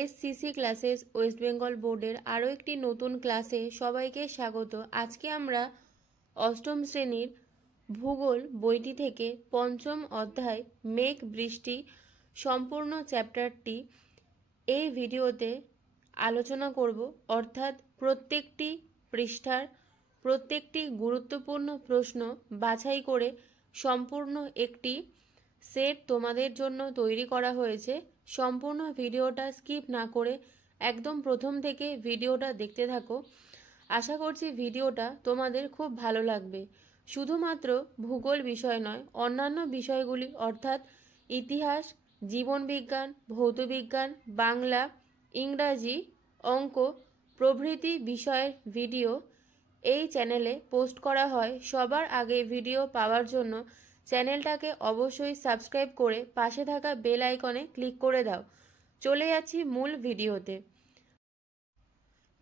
SCC classes West Bengal বোর্ডের আরও একটি নতুন ক্লাসে সবাইকে স্বাগত। আজকে আমরা অষ্টম শ্রেণীর ভূগোল বইটি থেকে পঞ্চম অধ্যায় মেঘ বৃষ্টি সম্পূর্ণ চ্যাপ্টারটি এই ভিডিওতে আলোচনা করব। অর্থাৎ প্রত্যেকটি পৃষ্ঠার প্রত্যেকটি গুরুত্বপূর্ণ প্রশ্ন বাছাই করে সম্পূর্ণ একটি সেট তোমাদের জন্য তৈরি করা হয়েছে। সম্পূর্ণ ভিডিওটা স্কিপ না করে একদম প্রথম থেকে ভিডিওটা দেখতে থাকো। আশা করছি ভিডিওটা তোমাদের খুব ভালো লাগবে। শুধুমাত্র ভূগোল বিষয় নয়, অন্যান্য বিষয়গুলি অর্থাৎ ইতিহাস, জীবনবিজ্ঞান, ভৌতবিজ্ঞান, বাংলা, ইংরাজি, অঙ্ক প্রভৃতি বিষয়ের ভিডিও এই চ্যানেলে পোস্ট করা হয়। সবার আগে ভিডিও পাওয়ার জন্য চ্যানেলটাকে অবশ্যই সাবস্ক্রাইব করে পাশে থাকা বেল আইকনে ক্লিক করে দাও। চলে যাচ্ছি মূল ভিডিওতে।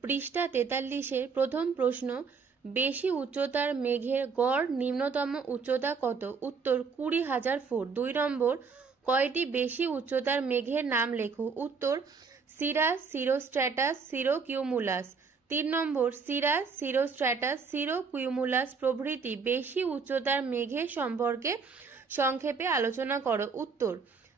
পৃষ্ঠা 43-এ প্রথম প্রশ্ন, বেশি উচ্চতার মেঘের গড় নিম্নতম উচ্চতা কত? উত্তর 20,000 ফুট। 2 নম্বর, কয়টি বেশি উচ্চতার মেঘের নাম লেখো? উত্তর সিরাস, সিরোস্ট্র্যাটাস, সিরোকিউমুলাস। 3 নম্বর, সিরাস, সিরোস্ট্র্যাটাস, সিরোকিউমুলাস প্রভৃতি বেশি উচ্চতার মেঘের সম্পর্কে সংক্ষেপে আলোচনা করো। উত্তর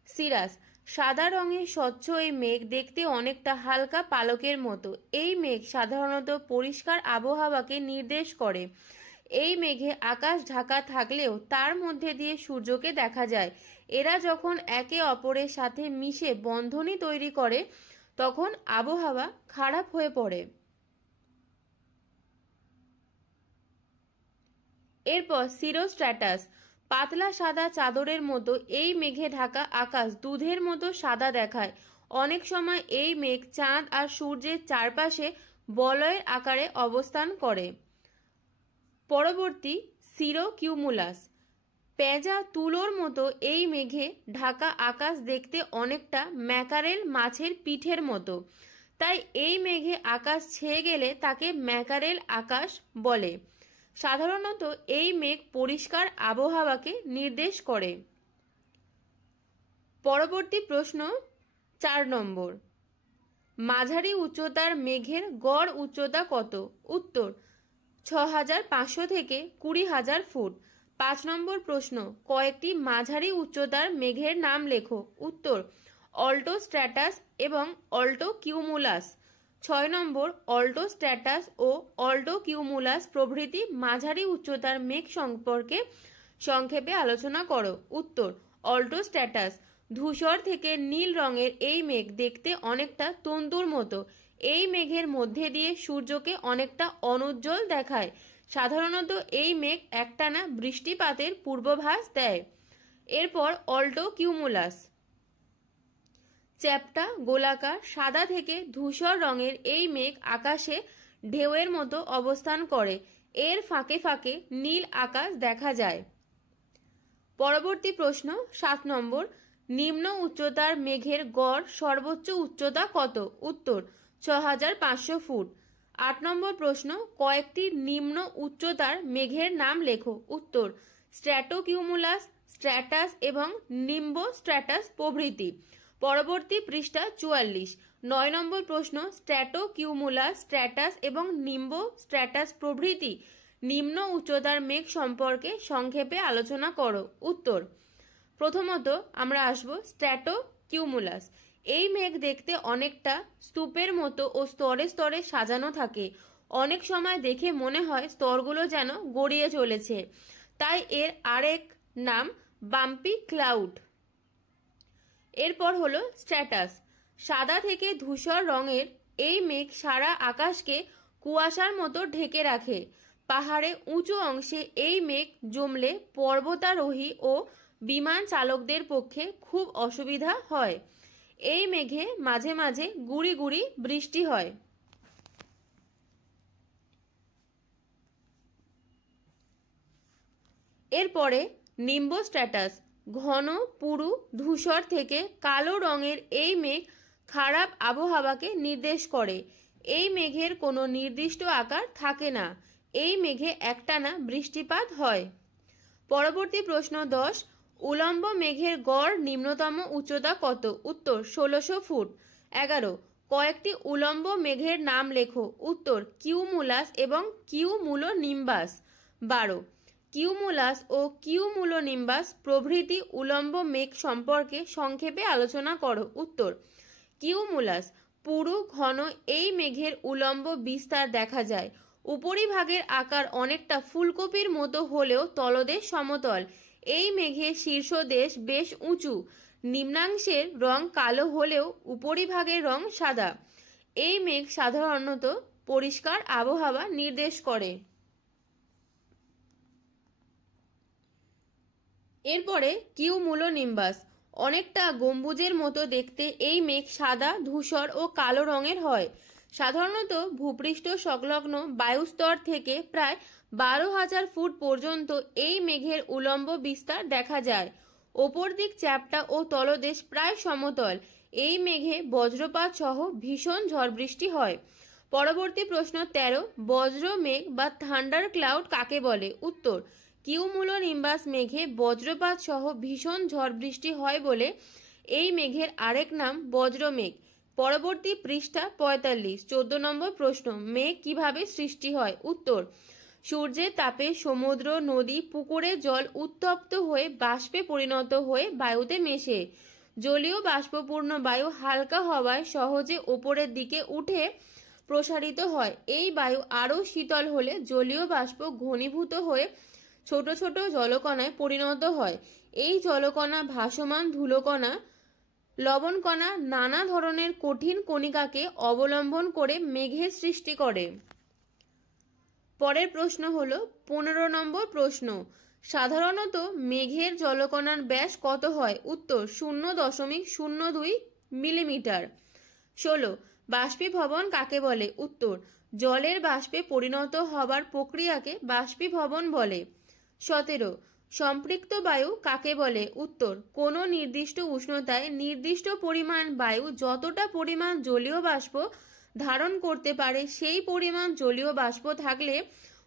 সিরাস। সাদা রঙের স্বচ্ছ এই মেঘ দেখতে অনেকটা হালকা পালকের মতো। এই মেঘ সাধারণত পরিষ্কার আবহাওয়াকে নির্দেশ করে। এই মেঘে আকাশ ঢাকা থাকলেও তার মধ্যে দিয়ে সূর্যকে দেখা যায়। এরা যখন একে অপরের সাথে মিশে বন্ধনী তৈরি করে তখন আবহাওয়া খারাপ হয়ে পড়ে। এরপর সিরোস্ট্র্যাটাস। পাতলা সাদা চাদরের মতো এই মেঘে ঢাকা আকাশ দুধের মতো সাদা দেখায়। অনেক সময় এই মেঘ চাঁদ আর সূর্যের চারপাশে বলয়ের আকারে অবস্থান করে। পরবর্তী সিরোকিউমুলাস। পেঁজা তুলোর মতো এই মেঘে ঢাকা আকাশ দেখতে অনেকটা ম্যাকারেল মাছের পিঠের মতো। তাই এই মেঘে আকাশ ছেয়ে গেলে তাকে ম্যাকারেল আকাশ বলে। সাধারণত এই মেঘ পরিষ্কার আবহাওয়াকে নির্দেশ করে। পরবর্তী প্রশ্ন 4 নম্বর, মাঝারি উচ্চতার মেঘের গড় উচ্চতা কত? উত্তর 6,500 থেকে 20,000 ফুট। 5 নম্বর প্রশ্ন, কয়েকটি মাঝারি উচ্চতার মেঘের নাম লেখো? উত্তর অল্টোস্ট্র্যাটাস এবং অল্টোকিউমুলাস। 6 নম্বর, অল্টোস্ট্র্যাটাস ও অল্টোকিউমুলাস প্রভৃতি মাঝারি উচ্চতার মেঘ সম্পর্কে সংক্ষেপে আলোচনা করো। উত্তর অল্টোস্ট্র্যাটাস। ধূসর থেকে নীল রঙের এই মেঘ দেখতে অনেকটা তন্তুর মতো। এই মেঘের মধ্যে দিয়ে সূর্যকে অনেকটা অনুজ্জ্বল দেখায়। সাধারণত এই মেঘ একটানা বৃষ্টিপাতের পূর্বাভাস দেয়। এরপর অল্টোকিউমুলাস। চ্যাপ্টা গোলাকার সাদা থেকে ধূসর রঙের এই মেঘ আকাশে ঢেউয়ের মতো অবস্থান করে। এর ফাঁকে ফাঁকে নীল আকাশ দেখা যায়। পরবর্তী প্রশ্ন 7 নম্বর, নিম্ন উচ্চতার মেঘের গড় সর্বোচ্চ উচ্চতা কত? উত্তর 6,500 ফুট। 8 নম্বর প্রশ্ন, কয়েকটি নিম্ন উচ্চতার মেঘের নাম লেখো? উত্তর স্ট্র্যাটোকিউমুলাস, স্ট্র্যাটাস এবং নিম্বোস্ট্র্যাটাস প্রভৃতি। পরবর্তী পৃষ্ঠা 44। 9 নম্বর প্রশ্ন, স্ট্র্যাটোকিউমুলাস, স্ট্র্যাটাস এবং নিম্বোস্ট্র্যাটাস প্রভৃতি নিম্ন উচ্চতার মেঘ সম্পর্কে সংক্ষেপে আলোচনা করো। উত্তর প্রথমত আমরা আসব স্ট্র্যাটোকিউমুলাস। এই মেঘ দেখতে অনেকটা স্তূপের মতো ও স্তরে স্তরে সাজানো থাকে। অনেক সময় দেখে মনে হয় স্তরগুলো যেন গড়িয়ে চলেছে। তাই এর আরেক নাম বাম্পি ক্লাউড। এরপর হলো স্ট্র্যাটাস। সাদা থেকে ধূসর রঙের এই মেঘ সারা আকাশকে কুয়াশার মতো ঢেকে রাখে। পাহাড়ে উঁচু অংশে এই মেঘ জমলে পর্বতারোহী ও বিমান চালকদের পক্ষে খুব অসুবিধা হয়। এই মেঘে মাঝে মাঝে গুড়ি গুড়ি বৃষ্টি হয়। এরপরে নিম্বোস্ট্র্যাটাস। ঘন পুরু ধূসর থেকে কালো রঙের এই মেঘ খারাপ আবহাওয়াকে নির্দেশ করে। এই মেঘের কোনো নির্দিষ্ট আকার থাকে না। এই মেঘে একটানা বৃষ্টিপাত হয়। পরবর্তী প্রশ্ন 10, উলম্ব মেঘের গড় নিম্নতম উচ্চতা কত? উত্তর 1600 ফুট। 11 কয়েকটি উলম্ব মেঘের নাম লেখো। উত্তর কিউমুলাস এবং কিউমুলোনিম্বাস। 12 কিউমুলাস ও কিউমুলোনিম্বাস প্রভৃতি উলম্ব মেঘ সম্পর্কে সংক্ষেপে আলোচনা করো। উত্তর কিউমুলাস পুরু ঘন এই মেঘের উলম্ব বিস্তার দেখা যায়। উপরিভাগের আকার অনেকটা ফুলকপির মতো হলেও তলদেশ সমতল। এই মেঘের শীর্ষদেশ বেশ উঁচু। নিম্নাংশের রং কালো হলেও উপরিভাগের রং সাদা। এই মেঘ সাধারণত পরিষ্কার আবহাওয়া নির্দেশ করে। এরপরে কিউমুলোনিম্বাস অনেকটা গম্বুজের মতো দেখতে এই মেঘ সাদা, ধূসর ও কালো রঙের হয়। সাধারণত ভূপৃষ্ঠ সংলগ্ন বায়ুস্তর থেকে প্রায় 12,000 ফুট পর্যন্ত এই মেঘের উলম্ব বিস্তার দেখা যায়। ওপর দিক চ্যাপ্টা ও তলদেশ প্রায় সমতল। এই মেঘে বজ্রপাত সহ ভীষণ ঝড় বৃষ্টি হয়। পরবর্তী প্রশ্ন 13 বজ্র মেঘ বা থান্ডার ক্লাউড কাকে বলে? উত্তর কিউমুলোনিম্বাস মেঘে বজ্রপাত সহ ভীষণ ঝড় বৃষ্টি হয় বলে এই মেঘের আরেক নাম বজ্রমেঘ। পরবর্তী পৃষ্ঠা 45 14 নম্বর প্রশ্ন মেঘ কিভাবে সৃষ্টি হয়? উত্তর সূর্যের তাপে সমুদ্র, নদী, পুকুরের জল উত্তপ্ত হয়ে বাষ্পে পরিণত হয়ে বায়ুতে মেশে। জলীয় বাষ্পপূর্ণ বায়ু হালকা হওয়ায় সহজে ওপরের দিকে উঠে প্রসারিত হয়। এই বায়ু আরও শীতল হলে জলীয় বাষ্প ঘনীভূত হয়ে ছোট ছোট জলকণায় পরিণত হয়। এই জলকণা ভাসমান ধুলোকণা, লবণকণা, নানা ধরনের কঠিন কণিকাকে অবলম্বন করে মেঘের সৃষ্টি করে। পরের প্রশ্ন হলো 15 নম্বর প্রশ্ন সাধারণত মেঘের জলকণার ব্যাস কত হয়? উত্তর 0.02 মিলিমিটার। 16 বাষ্পীভবন কাকে বলে? উত্তর জলের বাষ্পে পরিণত হবার প্রক্রিয়াকে বাষ্পীভবন বলে। 17 সম্পৃক্ত বায়ু কাকে বলে? উত্তর কোনো নির্দিষ্ট উষ্ণতায় নির্দিষ্ট পরিমাণ বায়ু যতটা পরিমাণ জলীয় বাষ্প ধারণ করতে পারে সেই পরিমাণ জলীয় বাষ্প থাকলে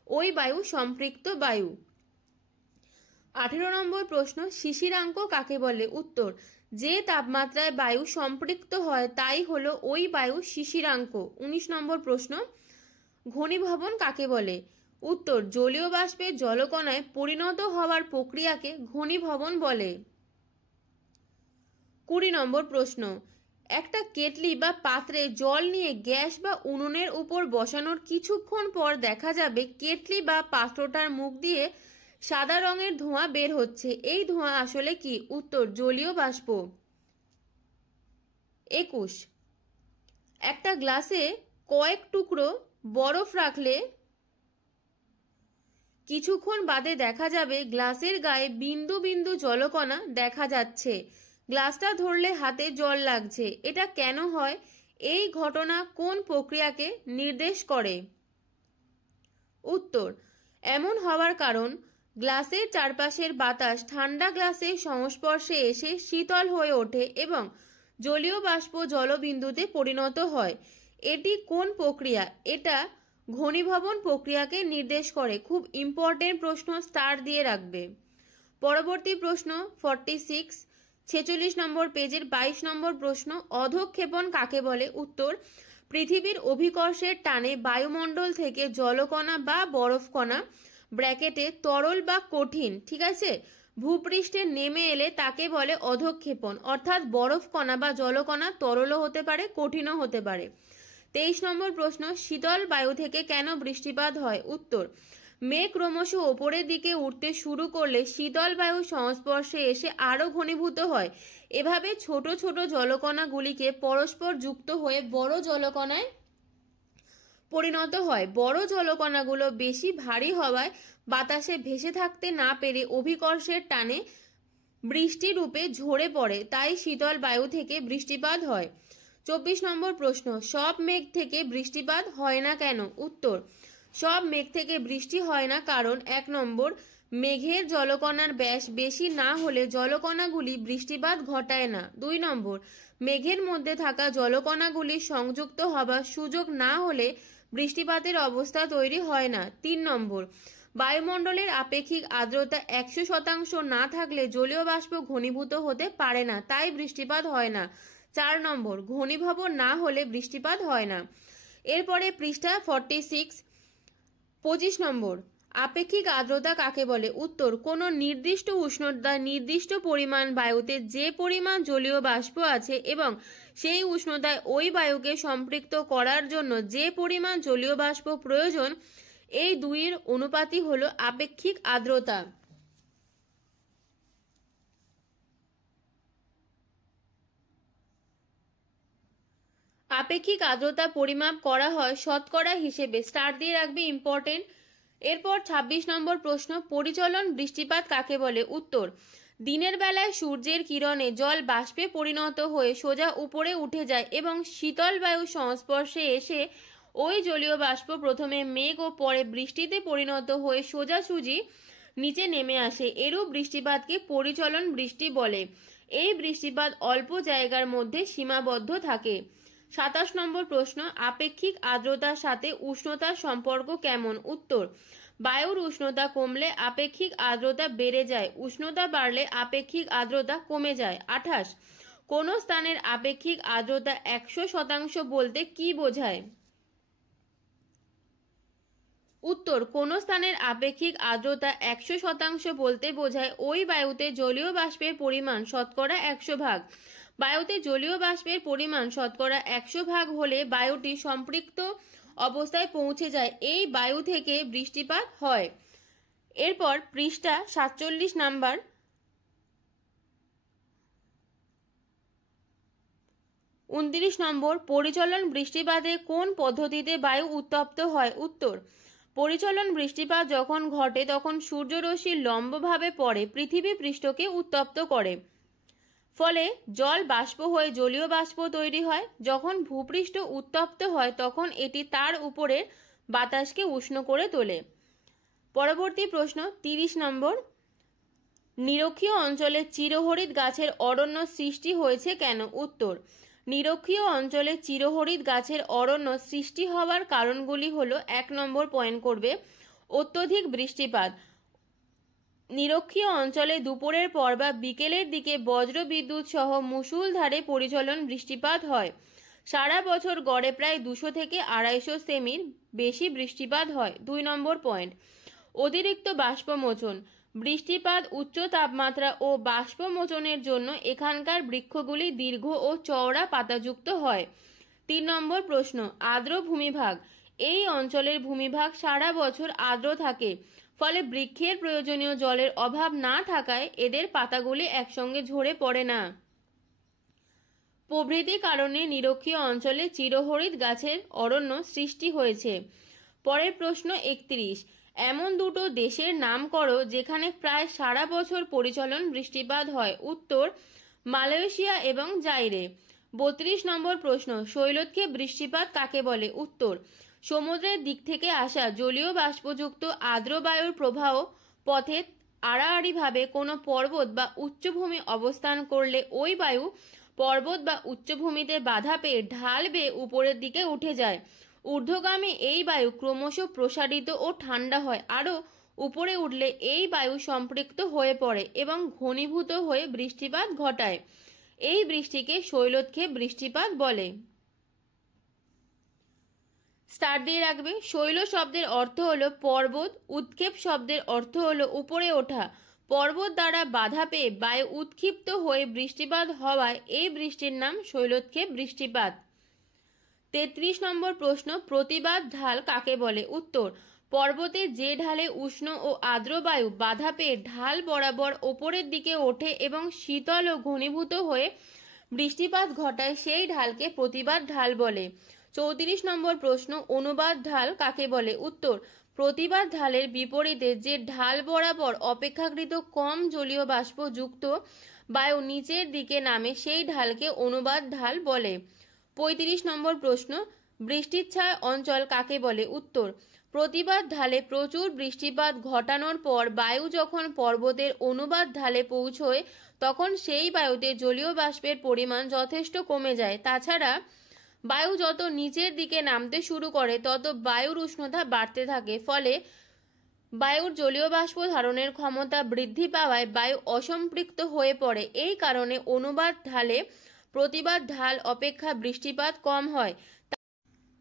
ওই বায়ু সম্পৃক্ত বায়ু। 18 নম্বর প্রশ্ন শিশিরাঙ্ক কাকে বলে? উত্তর যে তাপমাত্রায় বায়ু সম্পৃক্ত হয় তাই হলো ওই বায়ু শিশিরাঙ্ক। 19 নম্বর প্রশ্ন ঘনীভবন কাকে বলে? উত্তর জলীয় বাষ্পের জলকণায় পরিণত হওয়ার প্রক্রিয়াকে ঘনীভবন বলে। 20 নম্বর প্রশ্ন একটা কেটলি বা পাত্রে জল নিয়ে গ্যাস বা উনুনের উপর বসানোর কিছুক্ষণ পর দেখা যাবে কেটলি বা পাত্রটার মুখ দিয়ে সাদা রঙের ধোঁয়া বের হচ্ছে। এই ধোঁয়া আসলে কি? উত্তর জলীয় বাষ্প। 21 একটা গ্লাসে কয়েক টুকরো বরফ রাখলে কিছুক্ষণ বাদে দেখা যাবে গ্লাসের গায়ে বিন্দু বিন্দু জলকণা দেখা যাচ্ছে। গ্লাসটা ধরলে হাতে জল লাগছে। এটা কেন হয়? এই ঘটনা কোন প্রক্রিয়াকে নির্দেশ করে? উত্তর এমন হওয়ার কারণ গ্লাসের চারপাশের বাতাস ঠান্ডা গ্লাসের সংস্পর্শে এসে শীতল হয়ে ওঠে এবং জলীয় বাষ্প জলবিন্দুতে পরিণত হয়। এটি কোন প্রক্রিয়া? এটা ঘনীভবন প্রক্রিয়াকে নির্দেশ করে। খুব ইম্পর্টেন্ট প্রশ্ন, স্টার দিয়ে রাখবে। পরবর্তী প্রশ্ন 46 নম্বর পেজের 22 নম্বর প্রশ্ন অধঃক্ষেপণ কাকে বলে? উত্তর পৃথিবীর অভিকর্ষের টানে বায়ুমণ্ডল থেকে জলকণা বা বরফকণা ব্র্যাকেটে তরল বা কঠিন, ঠিক আছে, ভূপৃষ্ঠে নেমে এলে তাকে বলে অধঃক্ষেপণ। অর্থাৎ বরফকণা বা জলকণা তরলও হতে পারে, কঠিনও হতে পারে। 23 নম্বর প্রশ্ন শীতল বায়ু থেকে কেন বৃষ্টিপাত হয়? উত্তর মেঘ ক্রমশ ওপরের দিকে উঠতে শুরু করলে শীতল বায়ু সংস্পর্শে এসে আরো ঘনীভূত হয়। এভাবে ছোট ছোট জলকণাগুলিকে পরস্পর যুক্ত হয়ে বড় জলকণায় পরিণত হয়। বড় জলকণাগুলো বেশি ভারী হওয়ায় বাতাসে ভেসে থাকতে না পেরে অভিকর্ষের টানে বৃষ্টি রূপে ঝরে পড়ে, তাই শীতল বায়ু থেকে বৃষ্টিপাত হয়। 24 নম্বর প্রশ্ন সব মেঘ থেকে বৃষ্টিপাত হয় না কেন? উত্তর সব মেঘ থেকে বৃষ্টি হয় না কারণ 1 নম্বর মেঘের জলকণার ব্যাস বেশি না হলে জলকণাগুলি বৃষ্টিপাত ঘটায় না। 2 নম্বর মেঘের মধ্যে থাকা জলকণাগুলি সংযুক্ত হবার সুযোগ না হলে বৃষ্টিপাতের অবস্থা তৈরি হয় না। 3 নম্বর বায়ুমণ্ডলের আপেক্ষিক আর্দ্রতা 100% না থাকলে জলীয় বাষ্প ঘনীভূত হতে পারে না, তাই বৃষ্টিপাত হয় না। 4 নম্বর, ঘনীভবন না হলে বৃষ্টিপাত হয় না। এরপরে পৃষ্ঠা 46, 25 নম্বর, আপেক্ষিক আর্দ্রতা কাকে বলে? উত্তর, কোনো নির্দিষ্ট উষ্ণতা নির্দিষ্ট পরিমাণ বায়ুতে যে পরিমাণ জলীয় বাষ্প আছে এবং সেই উষ্ণতায় ওই বায়ুকে সম্পৃক্ত করার জন্য যে পরিমাণ জলীয় বাষ্প প্রয়োজন, এই দুইয়ের অনুপাতই হলো আপেক্ষিক আর্দ্রতা। আপেক্ষিক আর্দ্রতা পরিমাপ করা হয় শতকরা হিসেবে, স্টার দিয়ে রাখবে, ইম্পর্টেন্ট। এরপর 26 নম্বর প্রশ্ন, পরিচলন বৃষ্টিপাত কাকে বলে? উত্তর, দিনের বেলায় সূর্যের কিরণে জল বাষ্পে পরিণত হয়ে সোজা উপরে উঠে যায় এবং শীতল বায়ুর সংস্পর্শে এসে ওই জলীয় বাষ্প প্রথমে মেঘ ও পরে বৃষ্টিতে পরিণত হয়ে সোজাসুজি নিচে নেমে আসে। এরূপ বৃষ্টিপাতকে পরিচলন বৃষ্টি বলে। এই বৃষ্টিপাত অল্প জায়গার মধ্যে সীমাবদ্ধ থাকে। 27 নম্বর প্রশ্ন, আপেক্ষিক আর্দ্রতার সাথে উষ্ণতার সম্পর্ক কেমন? উত্তর, বায়ুর উষ্ণতা কমলে আপেক্ষিক আর্দ্রতা বেড়ে যায়, উষ্ণতা বাড়লে আপেক্ষিক আর্দ্রতা কমে যায়। 28, কোন স্থানের আপেক্ষিক আর্দ্রতা 100% বলতে কি বোঝায়? উত্তর, কোন স্থানের আপেক্ষিক আর্দ্রতা 100% বলতে বোঝায় ওই বায়ুতে জলীয় বাষ্পের পরিমাণ শতকরা 100 ভাগ। বায়ুতে জলীয় বাষ্পের পরিমাণ শতকরা 100 ভাগ হলে বায়ুটি সম্পৃক্ত অবস্থায় পৌঁছে যায়, এই বায়ু থেকে বৃষ্টিপাত হয়। এরপর পৃষ্ঠা 47 নাম্বার, 29 নম্বর, পরিচলন বৃষ্টিপাতে কোন পদ্ধতিতে বায়ু উত্তপ্ত হয়? উত্তর, পরিচলন বৃষ্টিপাত যখন ঘটে তখন সূর্যরশ্মি লম্বভাবে পড়ে পৃথিবী পৃষ্ঠকে উত্তপ্ত করে, ফলে জল বাষ্প হয়ে জলীয় বাষ্প তৈরি হয়। যখন ভূপৃষ্ঠ উত্তপ্ত হয় তখন এটি তার উপরে বাতাসকে উষ্ণ করে তোলে। পরবর্তী প্রশ্ন 30 নম্বর, নিরক্ষীয় অঞ্চলে চিরহরিৎ গাছের অরণ্য সৃষ্টি হয়েছে কেন? উত্তর, নিরক্ষীয় অঞ্চলে চিরহরিৎ গাছের অরণ্য সৃষ্টি হওয়ার কারণগুলি হলো, 1 নম্বর পয়েন্ট করবে, অত্যধিক বৃষ্টিপাত। নিরক্ষীয় অঞ্চলে দুপুরের পর বা বিকেলের দিকে বজ্র বিদ্যুৎ সহ মুষলধারে পরিচলন বৃষ্টিপাত হয়। সারা বছর গড়ে প্রায় 200 থেকে 250 সেমির বেশি বৃষ্টিপাত হয়। 2 নম্বর পয়েন্ট, অতিরিক্ত বাষ্পমোচন। বৃষ্টিপাত, উচ্চ তাপমাত্রা ও বাষ্পমোচনের জন্য এখানকার বৃক্ষগুলি দীর্ঘ ও চওড়া পাতাযুক্ত হয়। 3 নম্বর প্রশ্ন, আর্দ্র ভূমিভাগ। এই অঞ্চলের ভূমিভাগ সারা বছর আর্দ্র থাকে, ফলে বৃক্ষের প্রয়োজনীয় জলের অভাব না থাকায় এদের পাতাগুলি একসঙ্গে ঝরে পড়ে না। প্রভৃতি কারণে নিরক্ষীয় অঞ্চলে চিরহরিৎ গাছের অরণ্য সৃষ্টি হয়েছে। পরের প্রশ্ন 31, এমন দুটো দেশের নাম করো যেখানে প্রায় সারা বছর পরিচলন বৃষ্টিপাত হয়। উত্তর, মালয়েশিয়া এবং জাইরে। 32 নম্বর প্রশ্ন, শৈলোৎক্ষেপ বৃষ্টিপাত কাকে বলে? উত্তর, সমুদ্রের দিক থেকে আসা জলীয় বাষ্পযুক্ত আর্দ্র বায়ুর প্রবাহ পথে আড়াআড়িভাবে কোনো পর্বত বা উচ্চভূমি অবস্থান করলে ওই বায়ু পর্বত বা উচ্চভূমিতে বাধা পেয়ে ঢাল বেয়ে উপরের দিকে উঠে যায়। ঊর্ধ্বগামী এই বায়ু ক্রমশ প্রসারিত ও ঠান্ডা হয়, আরও উপরে উঠলে এই বায়ু সম্পৃক্ত হয়ে পড়ে এবং ঘনীভূত হয়ে বৃষ্টিপাত ঘটায়। এই বৃষ্টিকে শৈলোৎক্ষেপ বৃষ্টিপাত বলে। স্টার দিয়ে রাখবে। শৈল শব্দের অর্থ হলো পর্বত, উৎক্ষেপ শব্দের অর্থ হলো উপরে ওঠা। পর্বত দ্বারা বাধা পেয়ে বায়ু উৎক্ষিপ্ত হয়ে বৃষ্টিপাত হওয়ায় এই বৃষ্টির নাম শৈলোৎক্ষেপ বৃষ্টিপাত। 33 নম্বর প্রশ্ন, প্রতিবাদ ঢাল কাকে বলে? উত্তর, পর্বতের যে ঢালে উষ্ণ ও আর্দ্র বায়ু বাধা পেয়ে ঢাল বরাবর ওপরের দিকে ওঠে এবং শীতল ও ঘনীভূত হয়ে বৃষ্টিপাত ঘটায় সেই ঢালকে প্রতিবাদ ঢাল বলে। 34 নম্বর প্রশ্ন, অনুবাদ ঢাল কাকে বলে? উত্তর, প্রতিবাদ ঢালের বিপরীতে যে ঢাল বরাবর অপেক্ষাকৃত কম জলীয় বাষ্প যুক্ত বায়ু নিচের দিকে নামে সেই ঢালকে অনুবাদ ঢাল বলে। 35 নম্বর প্রশ্ন, বৃষ্টিচ্ছায় অঞ্চল কাকে বলে? উত্তর, প্রতিবাদ ঢালে প্রচুর বৃষ্টিপাত ঘটানোর পর বায়ু যখন পর্বতের অনুবাদ ঢালে পৌঁছয় তখন সেই বায়ুতে জলীয় বাষ্পের পরিমাণ যথেষ্ট কমে যায়। তাছাড়া বায়ু যত নিচের দিকে নামতে শুরু করে তত বায়ুর উষ্ণতা বাড়তে থাকে, ফলে বায়ুর জলীয় বাষ্প ধারণের ক্ষমতা বৃদ্ধি পাওয়ায় বায়ু অসম্পৃক্ত হয়ে পড়ে। এই কারণে অনুবাদ ঢালে প্রতিবাদ ঢাল অপেক্ষা বৃষ্টিপাত কম হয়,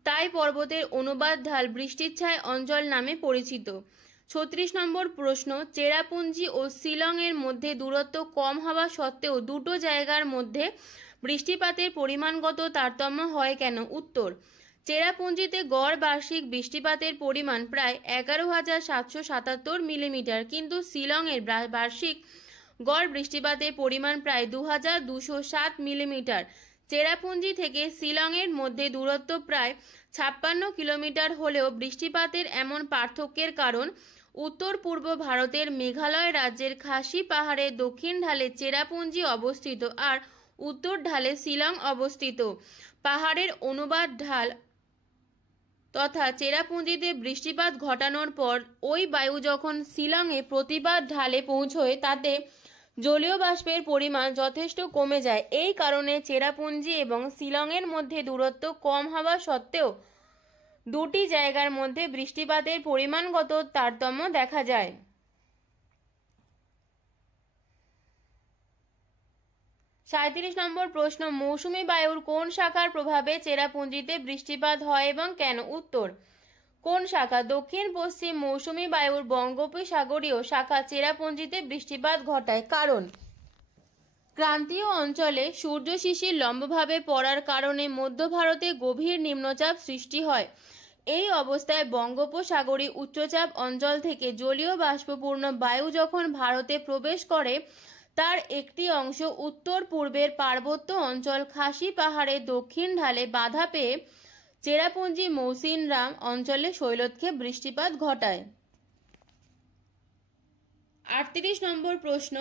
তাই পর্বতের অনুবাদ ঢাল বৃষ্টির ছায় অঞ্চল নামে পরিচিত। 36 নম্বর প্রশ্ন, চেরাপুঞ্জি ও শিলংয়ের মধ্যে দূরত্ব কম হওয়া সত্ত্বেও দুটো জায়গার মধ্যে বৃষ্টিপাতের পরিমাণগত তারতম্য হয় কেন? উত্তর, চেরাপুঞ্জিতে গড় বার্ষিক বৃষ্টিপাতের পরিমাণ প্রায় 11,777 মিলিমিটার, কিন্তু শিলংয়ের বার্ষিক গড় বৃষ্টিপাতের পরিমাণ প্রায় 2,207 মিলিমিটার। চেরাপুঞ্জি থেকে শিলংয়ের মধ্যে দূরত্ব প্রায় 56 কিলোমিটার হলেও বৃষ্টিপাতের এমন পার্থক্যের কারণ উত্তর পূর্ব ভারতের মেঘালয় রাজ্যের খাসি পাহাড়ের দক্ষিণ ঢালে চেরাপুঞ্জি অবস্থিত আর উত্তর ঢালে শিলং অবস্থিত। পাহাড়ের অনুবাদ ঢাল তথা চেরাপুঞ্জিতে বৃষ্টিপাত ঘটানোর পর ওই বায়ু যখন শিলংয়ে প্রতিবাদ ঢালে পৌঁছয় তাতে জলীয় বাষ্পের পরিমাণ যথেষ্ট কমে যায়। এই কারণে চেরাপুঞ্জি এবং শিলংয়ের মধ্যে দূরত্ব কম হওয়া সত্ত্বেও দুটি জায়গার মধ্যে বৃষ্টিপাতের পরিমাণগত তারতম্য দেখা যায়। 37 নম্বর প্রশ্ন, মৌসুমী বায়ুর কোন শাখার প্রভাবে চেরাপুঞ্জিতে বৃষ্টিপাত হয় এবং কেন? উত্তর, কোন শাখা? দক্ষিণ পশ্চিম মৌসুমী বায়ুর বঙ্গোপসাগরীয় শাখা চেরাপুঞ্জিতে বৃষ্টিপাত ঘটায়। কারণ ক্রান্তীয় অঞ্চলে সূর্য শিশির লম্বভাবে পড়ার কারণে মধ্য ভারতে গভীর নিম্নচাপ সৃষ্টি হয়। এই অবস্থায় বঙ্গোপসাগরী উচ্চচাপ অঞ্চল থেকে জলীয় বাষ্পপূর্ণ বায়ু যখন ভারতে প্রবেশ করে তার একটি অংশ উত্তর পূর্বের পার্বত্য অঞ্চল খাসি পাহাড়ের দক্ষিণ ঢালে বাধা পেয়ে চেরাপুঞ্জি মৌসিনরাম অঞ্চলে শৈলক্ষেপ বৃষ্টিপাত ঘটায়। 38 নম্বর প্রশ্ন,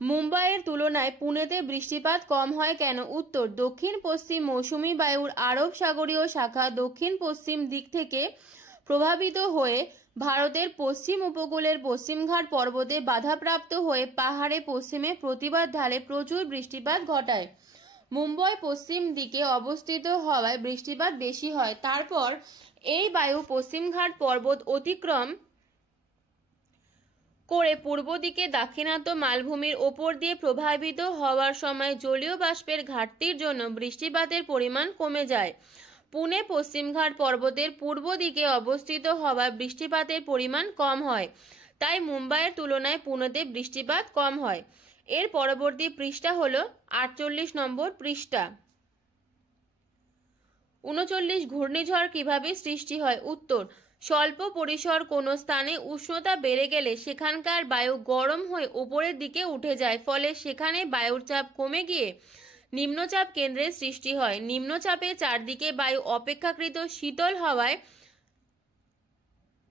মুম্বাইয়ের তুলনায় পুনেতে বৃষ্টিপাত কম হয় কেন? উত্তর, দক্ষিণ পশ্চিম মৌসুমী বায়ুর আরব সাগরীয় শাখা দক্ষিণ পশ্চিম দিক থেকে প্রভাবিত হয়ে ভারতের পশ্চিম উপকূলের পশ্চিমঘাট পর্বতে বাধাপ্রাপ্ত হয়ে পাহাড়ে পশ্চিমে প্রতিবাদ ঢালে প্রচুর বৃষ্টিপাত ঘটায়। মুম্বাই পশ্চিম দিকে অবস্থিত হওয়ায় বৃষ্টিপাত বেশি হয়। তারপর এই বায়ু পশ্চিমঘাট পর্বত অতিক্রম করে পূর্ব দিকে দাক্ষিণাত্য মালভূমির ওপর দিয়ে প্রবাহিত হওয়ার সময় জলীয় বাষ্পের ঘাটতির জন্য বৃষ্টিপাতের পরিমাণ কমে যায়। পুনে পশ্চিমঘাট পর্বতের পূর্ব দিকে অবস্থিত হওয়ায় বৃষ্টিপাতের পরিমাণ কম হয়, তাই মুম্বাইয়ের তুলনায় পুনেতে বৃষ্টিপাত কম হয়। এর পরবর্তী পৃষ্ঠা হলো 48 নম্বর পৃষ্ঠা। 39, ঘূর্ণিঝড় কিভাবে সৃষ্টি হয়? উত্তর, স্বল্প পরিসর কোনো স্থানে উষ্ণতা বেড়ে গেলে সেখানকার বায়ু গরম হয়ে উপরের দিকে উঠে যায়, ফলে সেখানে বায়ুর চাপ কমে গিয়ে নিম্নচাপ কেন্দ্রের সৃষ্টি হয়। নিম্নচাপে চারদিকে বায়ু অপেক্ষাকৃত শীতল হওয়ায়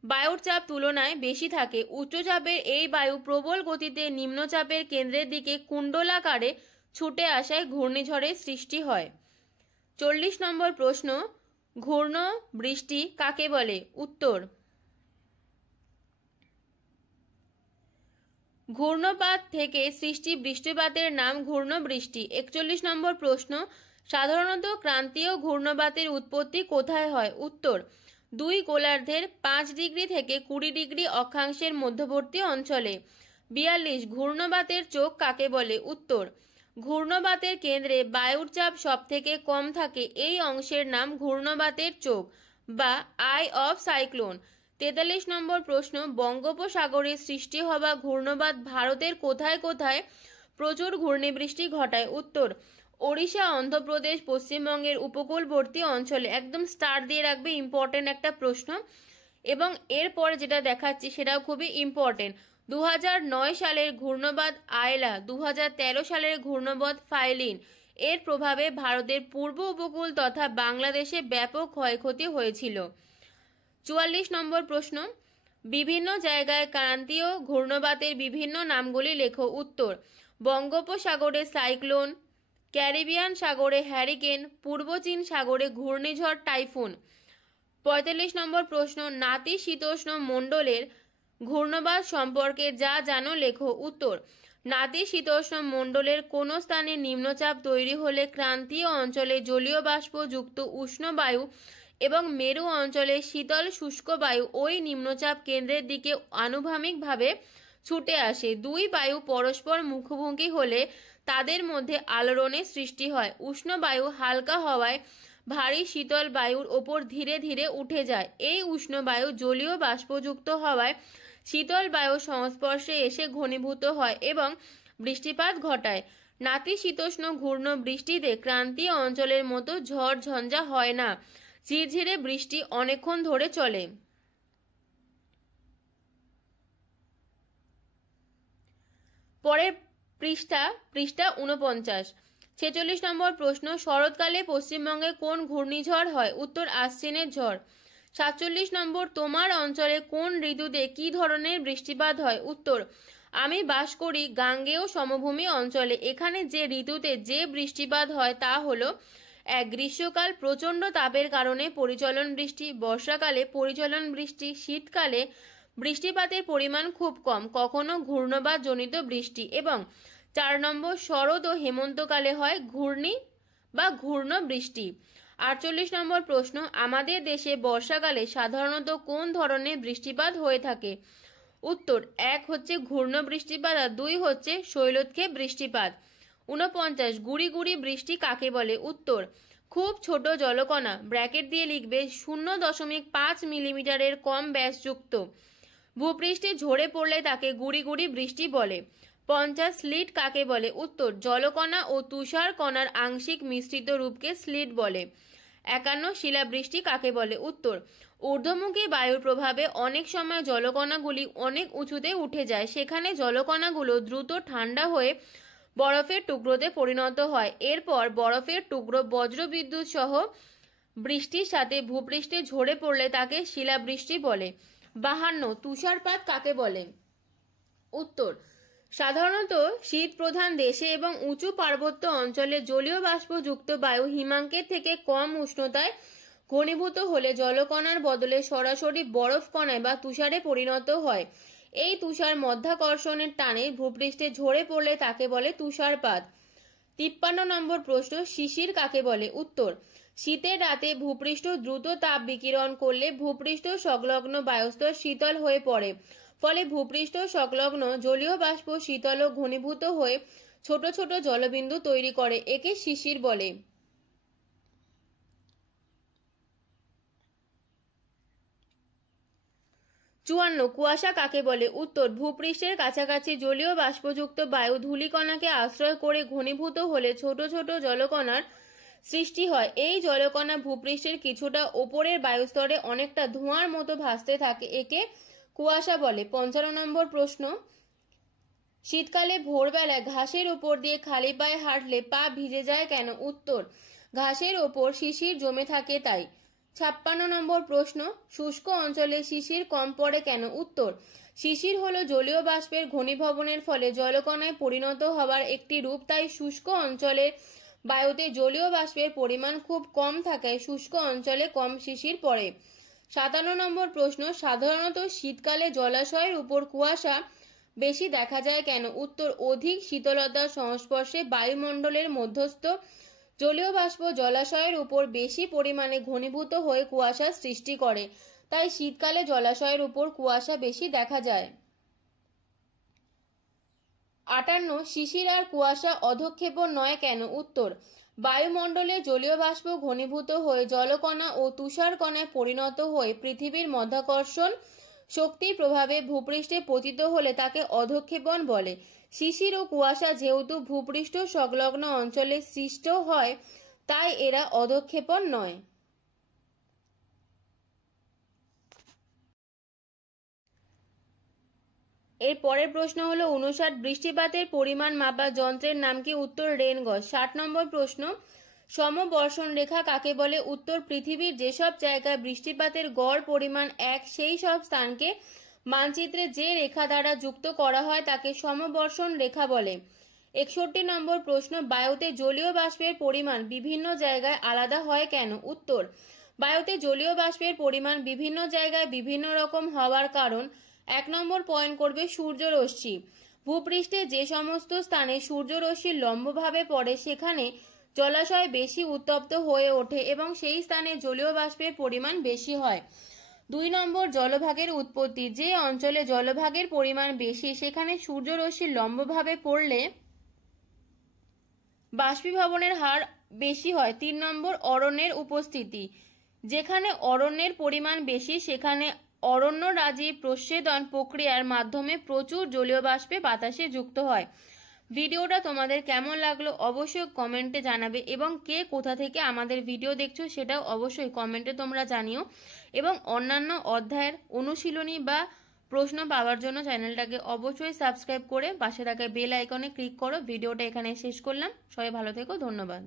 বায়ুর চাপ তুলনায় বেশি থাকে। উচ্চচাপের এই বায়ু প্রবল গতিতে নিম্নচাপের কেন্দ্রের দিকে কুণ্ডলাকারে ছুটে আসায় ঘূর্ণিঝড়ের সৃষ্টি হয়। 40 নম্বর প্রশ্ন, ঘূর্ণ বৃষ্টি কাকে বলে? উত্তর, ঘূর্ণপাত থেকে সৃষ্টি বৃষ্টিপাতের নাম ঘূর্ণ বৃষ্টি। 41 নম্বর প্রশ্ন, সাধারণত ক্রান্তীয় ঘূর্ণপাতের উৎপত্তি কোথায় হয়? উত্তর, দুই গোলার্ধের 5 ডিগ্রি থেকে 20 ডিগ্রি অক্ষাংশের মধ্যবর্তী অঞ্চলে। 42, ঘূর্ণবাতের চোখ কাকে বলে? উত্তর, ঘূর্ণবাতের কেন্দ্রে বায়ুর চাপ সব থেকে কম থাকে এই অংশের নাম ঘূর্ণবাতের চোখ বা আই অফ সাইক্লোন। 43 নম্বর প্রশ্ন, বঙ্গোপসাগরে সৃষ্টি হওয়া ঘূর্ণবাত ভারতের কোথায় কোথায় প্রচুর ঘূর্ণিবৃষ্টি ঘটায়? উত্তর, ওড়িশা, অন্ধ্রপ্রদেশ, পশ্চিমবঙ্গের উপকূলবর্তী অঞ্চলে। একদম স্টার দিয়ে রাখবে, ইম্পর্টেন্ট একটা প্রশ্ন। এবং এরপরে যেটা দেখাচ্ছি সেটাও খুবই ইম্পর্টেন্ট। 2009 সালের ঘূর্ণবাত আয়লা, 2013 সালের ঘূর্ণবাত ফাইলিন এর প্রভাবে ভারতের পূর্ব উপকূল তথা বাংলাদেশে ব্যাপক ক্ষয়ক্ষতি হয়েছিল। 44 নম্বর প্রশ্ন, বিভিন্ন জায়গায় ক্রান্তীয় ঘূর্ণবাতের বিভিন্ন নামগুলি লেখো। উত্তর, বঙ্গোপসাগরে সাইক্লোন, ক্যারিবিয়ান সাগরে হ্যারিকেন, পূর্ব চীন সাগরে ঘূর্ণিঝড় টাইফুন। 45 নম্বর প্রশ্ন, নাতিশীতোষ্ণ মণ্ডলের ঘূর্ণবাত সম্পর্কে যা জানো লেখো। উত্তর, নাতিশীতোষ্ণ মণ্ডলের কোনো স্থানে নিম্নচাপ তৈরি হলে ক্রান্তীয় অঞ্চলে জলীয় বাষ্প যুক্ত উষ্ণ বায়ু এবং মেরু অঞ্চলে শীতল শুষ্ক বায়ু ওই নিম্নচাপ কেন্দ্রের দিকে আনুভূমিকভাবে ছুটে আসে। দুই বায়ু পরস্পর মুখোমুখি হলে তাদের মধ্যে আলোড়নের সৃষ্টি হয়। উষ্ণ বায়ু হালকা হওয়ায় ভারী শীতল বায়ুর ওপর ধীরে ধীরে উঠে যায়। এই উষ্ণ বায়ু জলীয় বাষ্পযুক্ত হওয়ায় শীতল বায়ুর সংস্পর্শে এসে ঘনীভূত হয় এবং বৃষ্টিপাত ঘটায়। নাতিশীতোষ্ণ ঘূর্ণ বৃষ্টিতে ক্রান্তীয় অঞ্চলের মতো ঝড় ঝঞ্ঝা হয় না। ঝিরঝিরে বৃষ্টি অনেকক্ষণ ধরে চলে। পরের পৃষ্ঠা 49। 46 নম্বর প্রশ্ন, শরৎকালে পশ্চিমবঙ্গে কোন ঘূর্ণিঝড় হয়? উত্তর আশ্বিনের ঝড়। 47 নম্বর, তোমার অঞ্চলে কোন ঋতুতে কি ধরনের বৃষ্টিপাত হয়? উত্তর, আমি বাস করি গাঙ্গেয় সমভূমি অঞ্চলে। এখানে যে ঋতুতে যে বৃষ্টিপাত হয় তা হলো: 1. গ্রীষ্মকাল প্রচণ্ড তাপের কারণে পরিচলন বৃষ্টি, বর্ষাকালে পরিচলন বৃষ্টি, শীতকালে বৃষ্টিপাতের পরিমাণ খুব কম, কখনো ঘূর্ণবাত জনিত বৃষ্টি, এবং 4 নম্বর, শরৎ ও হেমন্তকালে হয় ঘূর্ণি বা ঘূর্ণ বৃষ্টি। 48 নম্বর প্রশ্ন, আমাদের দেশে বর্ষাকালে সাধারণত কোন ধরনের বৃষ্টিপাত হয়ে থাকে? উত্তর, 1 হচ্ছে ঘূর্ণ বৃষ্টিপাত আর 2 হচ্ছে শৈলক্ষেপ বৃষ্টিপাত। 49, গুড়ি গুড়ি বৃষ্টি কাকে বলে? উত্তর, খুব ছোট জলকণা, ব্র্যাকেট দিয়ে লিখবে 0.5 মিলিমিটারের কম ব্যাসযুক্ত ভূপৃষ্ঠে ঝরে পড়লে তাকে গুড়ি গুড়ি বৃষ্টি বলে। 50, স্লিট কাকে বলে? উত্তর, জলকণা ও তুষার কণার আংশিক মিশ্রিত রূপকে স্লিট বলে। 51, শিলাবৃষ্টি কাকে বলে? উত্তর, ঊর্ধ্বমুখী বায়ুর প্রভাবে অনেক সময় জলকণাগুলি অনেক উঁচুতে উঠে যায়, সেখানে জলকণাগুলো দ্রুত ঠান্ডা হয়ে বরফের টুকরোতে পরিণত হয়। এরপর বরফের টুকরো বজ্রবিদ্যুৎ সহ বৃষ্টির সাথে ভূপৃষ্ঠে ঝরে পড়লে তাকে শিলাবৃষ্টি বলে। 52, তুষারপাত কাকে বলে? উত্তর, সাধারণত শীত প্রধান দেশে এবং উঁচু পার্বত্য অঞ্চলে জলীয় বাষ্পযুক্ত বায়ু হিমাঙ্কের থেকে কম উষ্ণতায় ঘনীভূত হলে জলকণার বদলে সরাসরি বরফ কণায় বা তুষারে পরিণত হয়। এই তুষার মধ্যাকর্ষণের টানে ভূপৃষ্ঠে ঝরে পড়লে তাকে বলে তুষারপাত। 53 নম্বর প্রশ্ন, শিশির কাকে বলে? উত্তর, শীতের রাতে ভূপৃষ্ঠ দ্রুত তাপ বিকিরণ করলে ভূপৃষ্ঠ সংলগ্ন বায়ুস্তর শীতল হয়ে পড়ে, ফলে ভূপৃষ্ঠ সংলগ্ন জলীয় বাষ্প শীতল ও ঘনীভূত হয়ে ছোট ছোট জলবিন্দু তৈরি করে, একে শিশির বলে। 54, কুয়াশা কাকে বলে? উত্তর, ভূপৃষ্ঠের কাছাকাছি জলীয় বাষ্পযুক্ত বায়ু ধূলিকণাকে আশ্রয় করে ঘনীভূত হলে ছোট ছোট জলকণার সৃষ্টি হয়। এই জলকণা ভূপৃষ্ঠের কিছুটা ওপরের বায়ুস্তরে অনেকটা ধোঁয়ার মতো ভাসতে থাকে, একে কুয়াশা বলে। 55 নম্বর প্রশ্ন, শীতকালে ভোরবেলায় ঘাসের উপর দিয়ে খালি পায়ে হাঁটলে পা ভিজে যায় কেন? উত্তর, ঘাসের ওপর শিশির জমে থাকে তাই। 56 নম্বর প্রশ্ন, শুষ্ক অঞ্চলে শিশির কম পড়ে কেন? উত্তর, শিশির হলো জলীয় বাষ্পের ঘনীভবনের ফলে জলকণায় পরিণত হওয়ার একটি রূপ, তাই শুষ্ক অঞ্চলের বায়ুতে জলীয় বাষ্পের পরিমাণ খুব কম থাকায় শুষ্ক অঞ্চলে কম শিশির পড়ে। 57 নম্বর প্রশ্ন, সাধারণত শীতকালে জলাশয়ের উপর কুয়াশা বেশি দেখা যায় কেন? উত্তর, অধিক শীতলতার সংস্পর্শে বায়ুমণ্ডলের মধ্যস্থ জলীয় বাষ্প জলাশয়ের উপর বেশি পরিমাণে ঘনীভূত হয়ে কুয়াশার সৃষ্টি করে, তাই শীতকালে জলাশয়ের উপর কুয়াশা বেশি দেখা যায়। 58, শিশির আর কুয়াশা অধঃক্ষেপণ নয় কেন? উত্তর, বায়ুমণ্ডলে জলীয় বাষ্প ঘনীভূত হয়ে জলকণা ও তুষার কণায় পরিণত হয়ে পৃথিবীর মাধ্যাকর্ষণ শক্তির প্রভাবে ভূপৃষ্ঠে পতিত হলে তাকে অধঃক্ষেপণ বলে। শিশির ও কুয়াশা যেহেতু ভূপৃষ্ঠ সংলগ্ন অঞ্চলে সৃষ্ট হয়, তাই এরা অধঃক্ষেপণ নয়। এর পরের প্রশ্ন হলো 59, বৃষ্টিপাতের পরিমাণ মাপার যন্ত্রের নাম কি? উত্তর, রেন গজ। 60 নম্বর প্রশ্ন, সমবর্ষণ রেখা কাকে বলে? উত্তর, পৃথিবীর যেসব জায়গায় বৃষ্টিপাতের গড় পরিমাণ 1 সেই সব স্থানকে মানচিত্রে যে রেখা দ্বারা যুক্ত করা হয় তাকে সমবর্ষণ রেখা বলে। 61 নম্বর প্রশ্ন, বায়ুতে জলীয় বাষ্পের পরিমাণ বিভিন্ন জায়গায় আলাদা হয় কেন? উত্তর, বায়ুতে জলীয় বাষ্পের পরিমাণ বিভিন্ন জায়গায় বিভিন্ন রকম হওয়ার কারণ: 1 নম্বর পয়েন্ট করবে সূর্যরশ্মি। ভূপৃষ্ঠে যে সমস্ত স্থানে সূর্যরশ্মি লম্বভাবে পড়ে সেখানে জলাশয় বেশি উত্তপ্ত হয়ে ওঠে এবং সেই স্থানে জলীয় বাষ্পের পরিমাণ বেশি হয়। 2 নম্বর, জলভাগের উৎপত্তি। যে অঞ্চলে জলভাগের পরিমাণ বেশি সেখানে সূর্যরশ্মি লম্বভাবে পড়লে বাষ্পীভবনের হার বেশি হয়। 3 নম্বর, অরণ্যের উপস্থিতি। যেখানে অরণ্যের পরিমাণ বেশি সেখানে অরণ্যরাজি প্রস্বেদন প্রক্রিয়ার মাধ্যমে প্রচুর জলীয় বাষ্পে বাতাসে যুক্ত হয়। ভিডিওটা তোমাদের কেমন লাগলো অবশ্যই কমেন্টে জানাবে, এবং কে কোথা থেকে আমাদের ভিডিও দেখছো সেটাও অবশ্যই কমেন্টে তোমরা জানিও। এবং অন্যান্য অধ্যায়ের অনুশীলনী বা প্রশ্ন পাওয়ার জন্য চ্যানেলটাকে অবশ্যই সাবস্ক্রাইব করে পাশে থাকা বেল আইকনে ক্লিক করো। ভিডিওটা এখানে শেষ করলাম। সবাই ভালো থেকো, ধন্যবাদ।